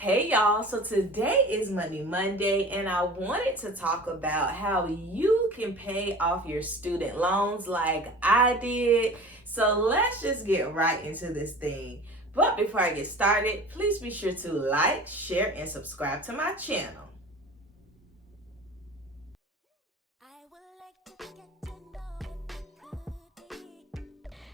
Hey y'all, so today is Monday and I wanted to talk about how you can pay off your student loans like I did. So let's just get right into this thing. But before I get started, please be sure to like, share, and subscribe to my channel.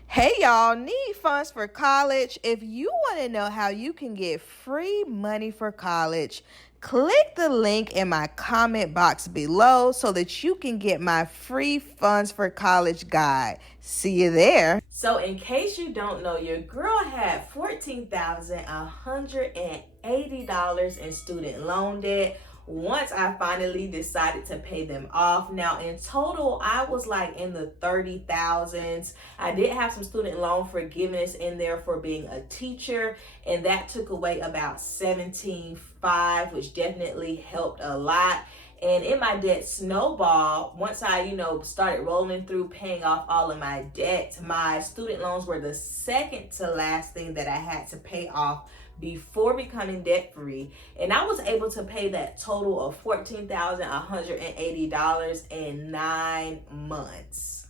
Hey y'all, need funds for college? If you want to know how you can get free money for college, click the link in my comment box below so that you can get my free funds for college guide. See you there. So in case you don't know, your girl had $14,180 in student loan debt once I finally decided to pay them off. Now in total, I was like in the 30,000s. I did have some student loan forgiveness in there for being a teacher, and that took away about 17.5, which definitely helped a lot. And in my debt snowball, once I, started rolling through paying off all of my debt, my student loans were the second to last thing that I had to pay off before becoming debt free. And I was able to pay that total of $14,180 in 9 months.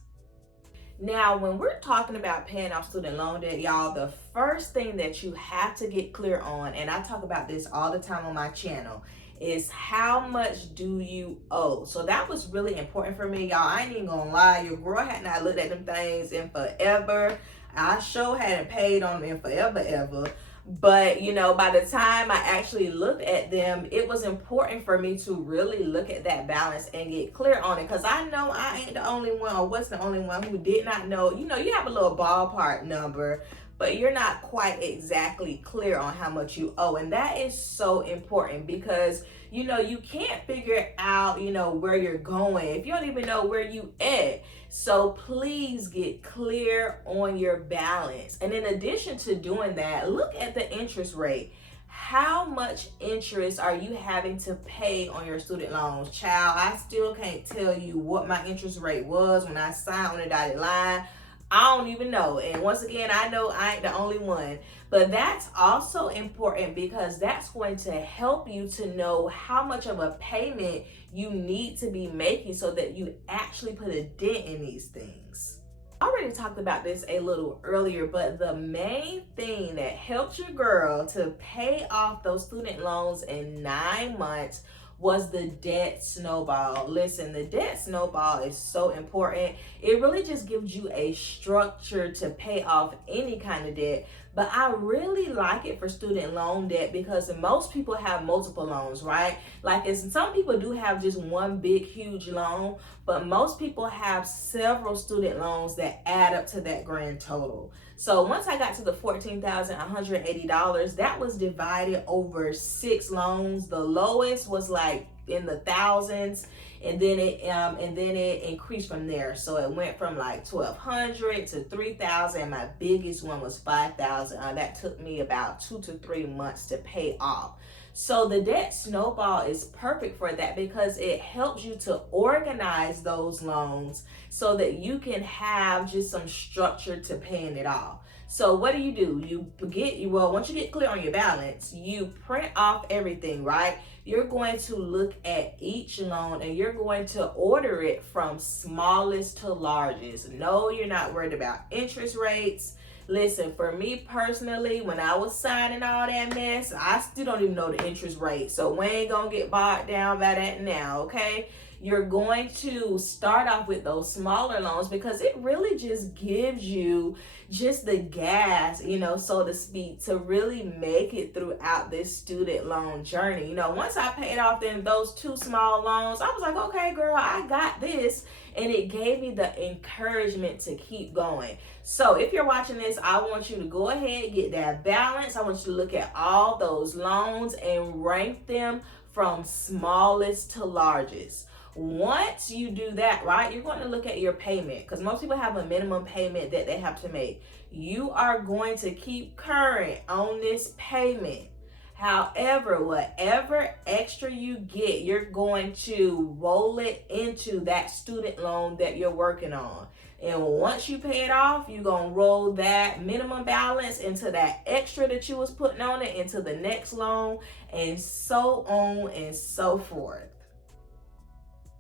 Now, when we're talking about paying off student loan debt, y'all, the first thing that you have to get clear on, and I talk about this all the time on my channel, is how much do you owe. So that was really important for me, y'all. I ain't even gonna lie, your girl had not looked at them things in forever. I sure hadn't paid on them in forever ever. But by the time I actually looked at them, it was important for me to really look at that balance and get clear on it, because I know I ain't the only one, or was the only one, who did not know. You have a little ballpark number, but you're not quite exactly clear on how much you owe. And that is so important, because you can't figure out where you're going if you don't even know where you at. So please get clear on your balance. And in addition to doing that, look at the interest rate. How much interest are you having to pay on your student loans? Child, I still can't tell you what my interest rate was when I signed on the dotted line. I don't even know. And once again, I know I ain't the only one. But that's also important, because that's going to help you to know how much of a payment you need to be making so that you actually put a dent in these things. I already talked about this a little earlier, but the main thing that helped your girl to pay off those student loans in 9 months was the debt snowball. Listen, the debt snowball is so important. It really just gives you a structure to pay off any kind of debt. But I really like it for student loan debt, because most people have multiple loans, right? Like, some people do have just one big, huge loan, but most people have several student loans that add up to that grand total. So once I got to the $14,180, that was divided over 6 loans. The lowest was like in the thousands, and then it increased from there. So it went from like 1,200 to 3,000. My biggest one was 5,000. That took me about 2 to 3 months to pay off. So the debt snowball is perfect for that, because it helps you to organize those loans so that you can have just some structure to paying it off. So what do? Once you get clear on your balance, you print off everything, right? You're going to look at each loan and you're going to order it from smallest to largest. No, you're not worried about interest rates. Listen, for me personally, when I was signing all that mess, I still don't even know the interest rate. So we ain't gonna get bogged down by that now, okay? You're going to start off with those smaller loans, because it really just gives you just the gas, so to speak, to really make it throughout this student loan journey. Once I paid off those 2 small loans, I was like, okay, girl, I got this. And it gave me the encouragement to keep going. So if you're watching this, I want you to go ahead, get that balance. I want you to look at all those loans and rank them from smallest to largest. Once you do that, right, you're going to look at your payment, because most people have a minimum payment that they have to make. You are going to keep current on this payment. However, whatever extra you get, you're going to roll it into that student loan that you're working on. And once you pay it off, you're going to roll that minimum balance into that extra that you was putting on it into the next loan, and so on and so forth.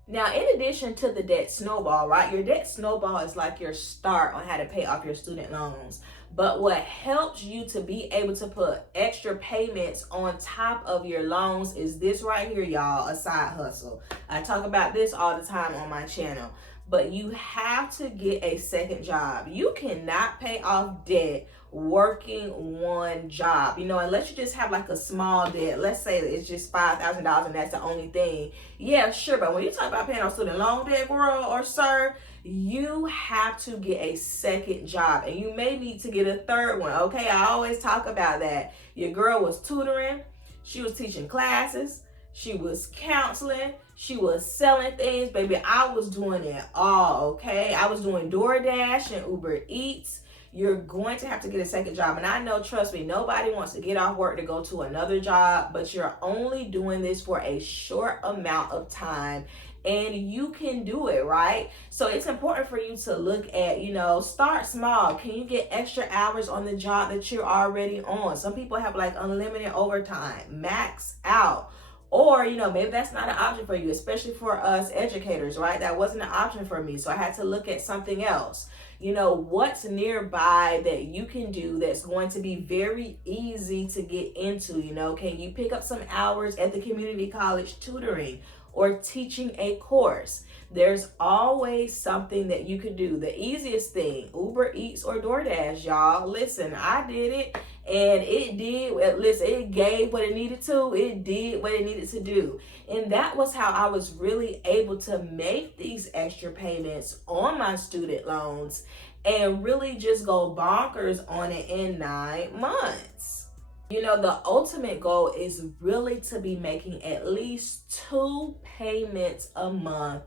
Now, in addition to the debt snowball, right? Your debt snowball is like your start on how to pay off your student loans. But what helps you to be able to put extra payments on top of your loans is this right here, y'all, a side hustle. I talk about this all the time on my channel. But you have to get a second job. You cannot pay off debt working one job, unless you just have like a small debt. Let's say it's just $5,000 and that's the only thing. Yeah, sure. But when you talk about paying off student loan debt, girl or sir, you have to get a second job, and you may need to get a third one. Okay, I always talk about that. Your girl was tutoring, she was teaching classes, she was counseling, she was selling things. Baby, I was doing it all, okay? I was doing DoorDash and Uber Eats. You're going to have to get a second job. And I know, trust me, nobody wants to get off work to go to another job, but you're only doing this for a short amount of time, and you can do it, right? So it's important for you to look at, start small. Can you get extra hours on the job that you're already on? Some people have like unlimited overtime, max out. Or, maybe that's not an option for you, especially for us educators, right? That wasn't an option for me. So I had to look at something else. What's nearby that you can do that's going to be very easy to get into? Can you pick up some hours at the community college tutoring or teaching a course? There's always something that you could do. The easiest thing, Uber Eats or DoorDash, y'all. Listen, I did it, and it did. Listen, it gave what it needed to. It did what it needed to do. And that was how I was really able to make these extra payments on my student loans and really just go bonkers on it in 9 months. The ultimate goal is really to be making at least 2 payments a month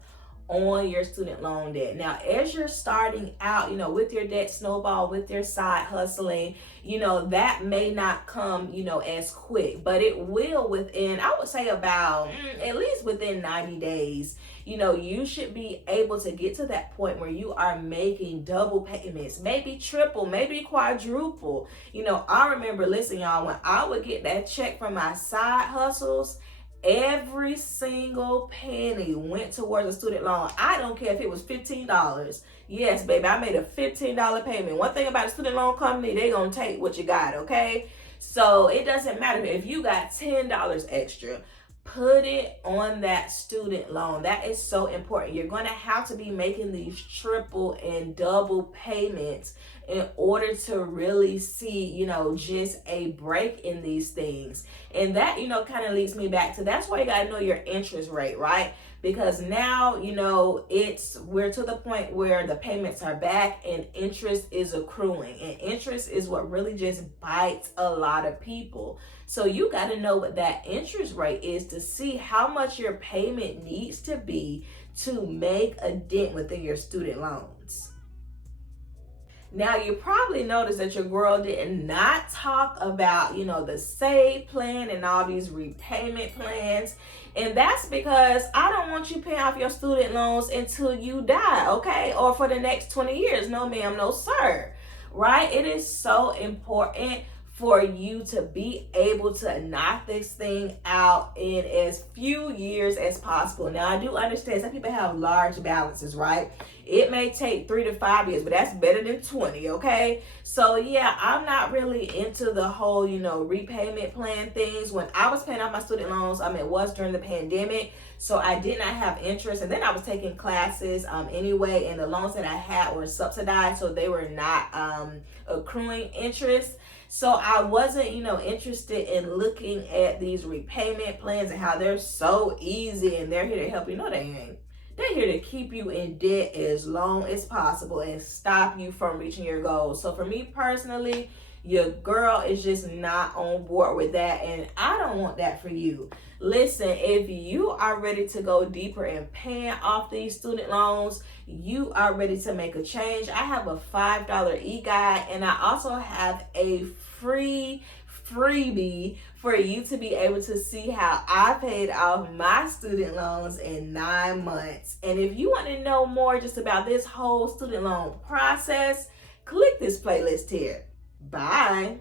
on your student loan debt. Now, as you're starting out, with your debt snowball, with your side hustling, that may not come, as quick, but it will within, I would say about at least within 90 days. You should be able to get to that point where you are making double payments, maybe triple, maybe quadruple. I remember, listen, y'all, when I would get that check from my side hustles, every single penny went towards a student loan. I don't care if it was $15. Yes, baby, I made a $15 payment. One thing about a student loan company, they gonna take what you got, okay? So it doesn't matter if you got $10 extra. Put it on that student loan. That is so important. You're going to have to be making these triple and double payments in order to really see, just a break in these things. And that, kind of leads me back to, that's why you got to know your interest rate, right? Because now, we're to the point where the payments are back and interest is accruing. And interest is what really just bites a lot of people. So you got to know what that interest rate is to see how much your payment needs to be to make a dent within your student loans. Now, you probably noticed that your girl did not talk about, the save plan and all these repayment plans. And that's because I don't want you paying off your student loans until you die, okay? Or for the next 20 years. No, ma'am, no, sir. Right? It is so important for you to be able to knock this thing out in as few years as possible. Now, I do understand some people have large balances, right? It may take 3 to 5 years, but that's better than 20, okay? So yeah, I'm not really into the whole, repayment plan things. When I was paying off my student loans, it was during the pandemic, so I did not have interest. And then I was taking classes anyway, and the loans that I had were subsidized, so they were not accruing interest. So I wasn't, interested in looking at these repayment plans and how they're so easy and they're here to help you. No, they ain't. They're here to keep you in debt as long as possible and stop you from reaching your goals. So for me personally, your girl is just not on board with that, and I don't want that for you. Listen, if you are ready to go deeper in paying off these student loans, you are ready to make a change, I have a $5 e-guide, and I also have a free freebie for you to be able to see how I paid off my student loans in 9 months. And if you want to know more just about this whole student loan process, click this playlist here. Bye.